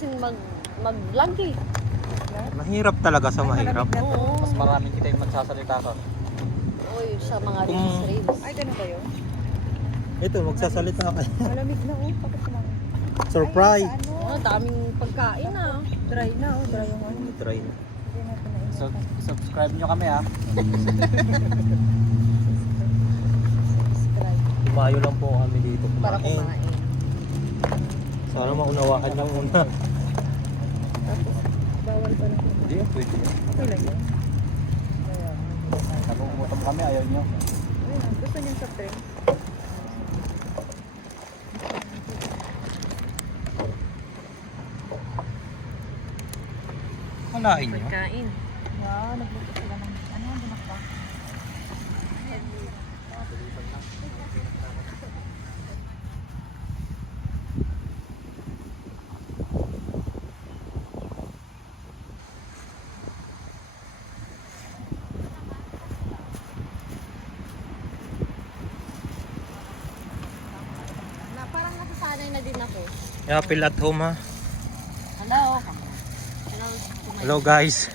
mag-vlog eh. Mahirap talaga sa mahirap. Oo. Mas maraming kita yung magsasalita ka. Uy, sa mga reels. Ay, ganun kayo? Ito, magsasalita ka. Malamig na oh. Bakit kumain? Surprise! Ay, sa ano? Oh, daming pagkain ah. Dry na oh. Dry yung ano. Try na. Hindi natin na Subscribe nyo kami ha. subscribe. Tumayo lang po kami dito Para kumain. kumain. Sana maunawaan lang muna. Tapos, bawal pa lang. Hindi, pwede. Okay lang yun. Kaya, Nagugutom kami, ayaw nyo. ayun, gusto niyo sa drink? Kalain nyo. Pagkain. Yeah, nagluto sila ng ano, dinakpa. Parang nasasanay na din ako. Yeah, feel at home ha. Hello. Hello. Hello guys.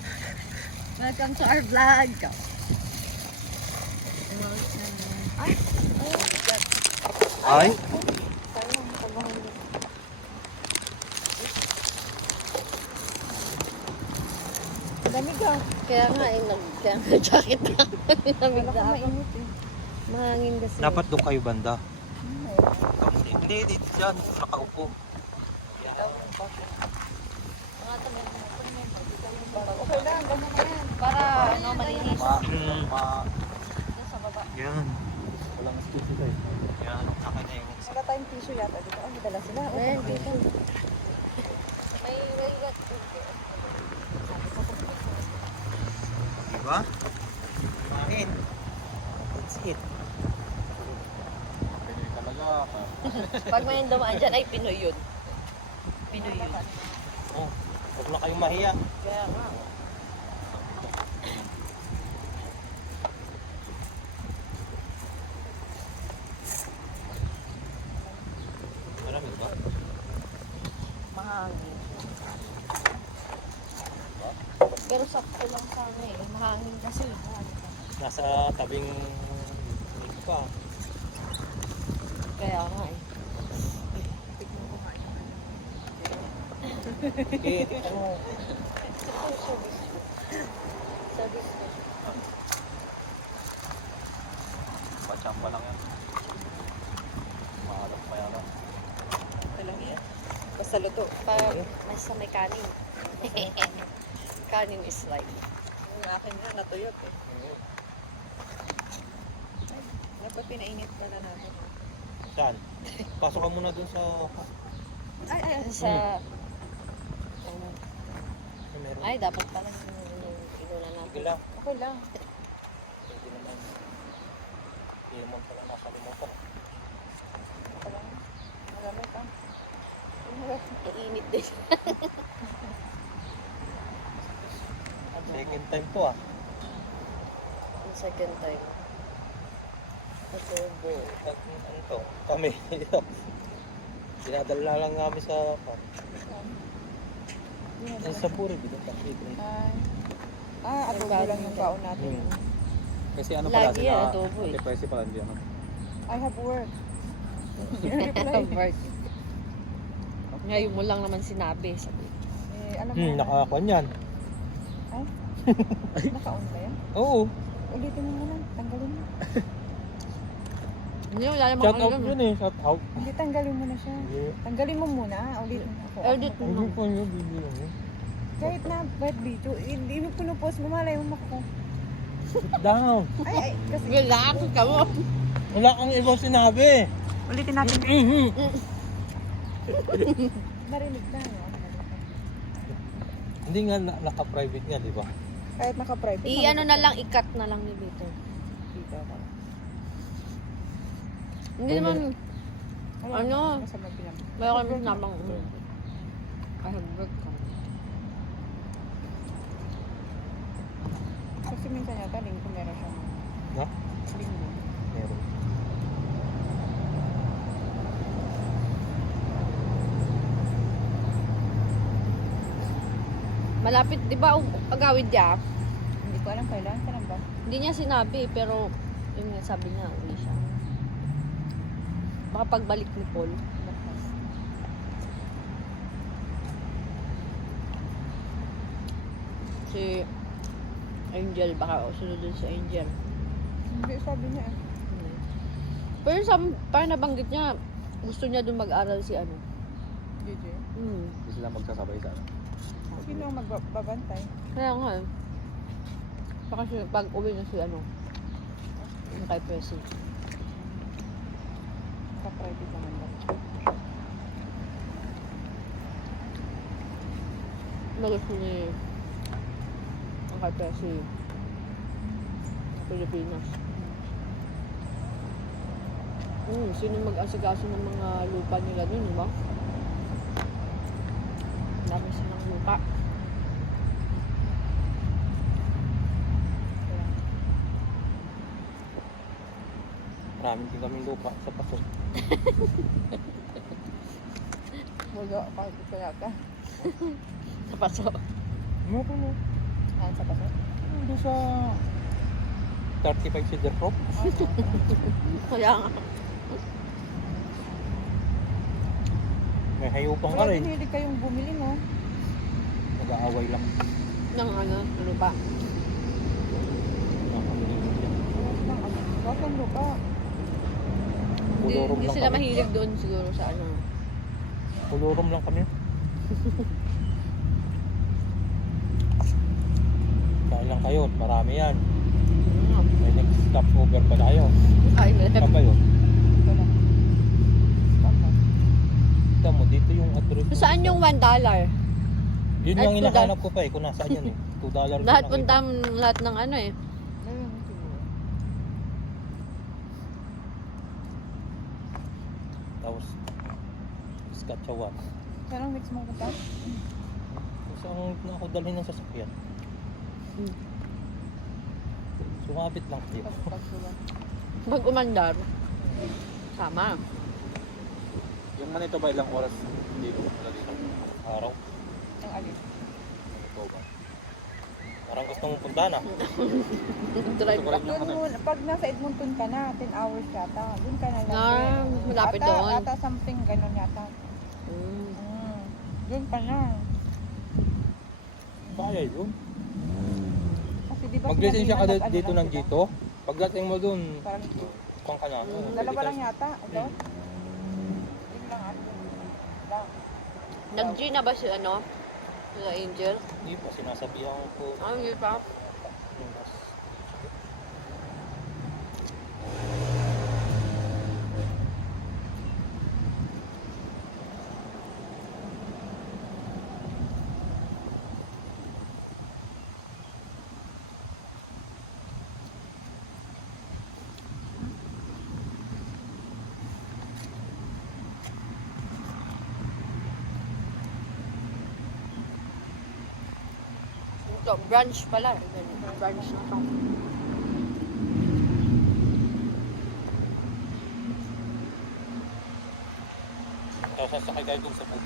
Welcome to our vlog. Ay? Lamig ah. Kaya nga, kaya nga jacket na. Lamig na ako. Mainit eh. Mahangin kasi. Dapat doon kayo banda. Hindi, dito dyan. Nakaupo. Okay lang, ganun na yan. Para ano, malinis. Sa baba. Yan. Walang skills ito eh. Yan. Akin na yung Wala tayong tissue yata dito. Ay, dala sila. Ayan, dito. May wet. diba? Kumain. That's it. Pwede talaga. Pag may dumaan dyan, ay Pinoy yun. Pinoy yun. Oh, huwag na kayong mahiya. Kaya nga. Marami ba? Mahangin. Pero sakto lang sana eh. Mahangin kasi. Nasa tabing lake pa. Kaya nga eh. Okay, ano? Service. Pachamba lang yan. Mahalap pa yan. Talang yan. Basta luto. Nasa may kanin. Kanin is life. Yung akin nga, natuyot eh. Dapat pinainit pala natin. Saan? Pasok ka muna dun sa... Ay, Sa... Meron. Ay, dapat pala yung inuna natin. Sige lang. okay lang. Hindi naman. Hindi naman pala nakalimutan. Okay lang. Magamit ah. Iinit din. Second time to ah. Yung second time. Adobo. Ano to? Kami dito. Dinadala lang namin sa... Sa puri, dito pakita. Adobo lang yung baon natin. Kasi ano pala Lagi sila, adobo eh. depresi pala hindi ano. I have work. Work. Ngayon mo lang naman sinabi. Sabi. Alam mo, Nakakuha niyan. naka-on ba yan? Oo. Ulitin mo muna. Tanggalin mo. Hindi mo lalaman Shout out yun eh. Shout out. Hindi, tanggalin mo na siya. Tanggalin mo muna. Ulitin mo ako. Edit mo Hindi lang. pa nyo video mo. Kahit na bad video, hindi mo pinupost mo, malay mo mako. Sit down. Ay, kasi Relax ka mo. Wala kang ibang sinabi. ulitin natin. Mhm. Marinig na. No? Hindi nga naka-private nga, di ba? Kahit naka-private. I-ano na lang, i-cut na lang ni Vito. Dito ako. Hindi naman, Wala, Ano? Masama pinag- mayroon kami namang, I have work ka. Kasi minsan yata, linggo meron siyang Ha? linggo. Meron. Malapit, di ba, agawid niya? Hindi ko alam kailan. Kailan ba? Hindi niya sinabi, pero yun nga sabi niya, uwi siya. Baka pagbalik ni Paul. Si Angel, baka sunod dun si Angel. Hindi, sabi niya eh. Pero parang nabanggit niya, gusto niya dun mag-aral si ano. JJ. Hindi sila magsasabay sa ano. Sino ang magbabantay? Kaya nga eh. Baka pag uwi na si ano, yung kay Presi. Ka-private naman ba? Nagusto ni ang kay Presi sa Pilipinas. Sino mag-asikaso ng mga lupa nila dun, di ba? Dami silang lupa. Maraming din kami lupa sa paso. Wala, kahit ito yata. Sa paso. Ano ko no? Saan sa paso? Doon sa 35 Cedar Crop. Kaya nga. May hayupang ka Wala rin. din, hindi kayong bumili mo. Nag-aaway lang. Ng ano, lupa. Wala kang lupa. Hindi, Pulurum hindi lang sila kami. mahilig doon siguro sa ano. Pulurum lang kami. Kain lang kayo. Marami yan. May next stop over pa tayo. Ay, Saan ba yun? Wala. Baka. Kita mo, dito yung address. So, saan yung $1? Yun Ay, yung $2. hinahanap ko pa eh. Kung nasaan yun eh. $2 ko Lahat nakita. punta, lahat ng ano eh. Ayun, siguro. Tapos, Saskatchewan. Saan ang next mong punta? Saan na ako dalhin ng sasakyan? Sumabit lang kayo. Pagsulan. Pag umandar, sama. Yung Manito ba ilang oras dito? Wala dito. Araw. Ang alis. Manito ba? Parang gusto mong punta na. Drive Gusto ko pa. rin yung ano. Pag nasa Edmonton ka na, 10 hours yata. Doon ka na lang. Ah, malapit doon. Ata something ganun yata. Doon ka na. Kaya yun. Kasi di ba Mag-lisensya ka sinabi na dito nag-ano ng lang dito. Pagdating mo dun, Parang pang ka na. dalawa lang yata. Ito. Yun lang at lang. Nag-G na ba si ano? Si Angel? Hindi pa, sinasabihan ko. Ah, hindi pa. Yung mas- Ito, branch pala. Branch na to. Tapos sasakay tayo dun sa boat.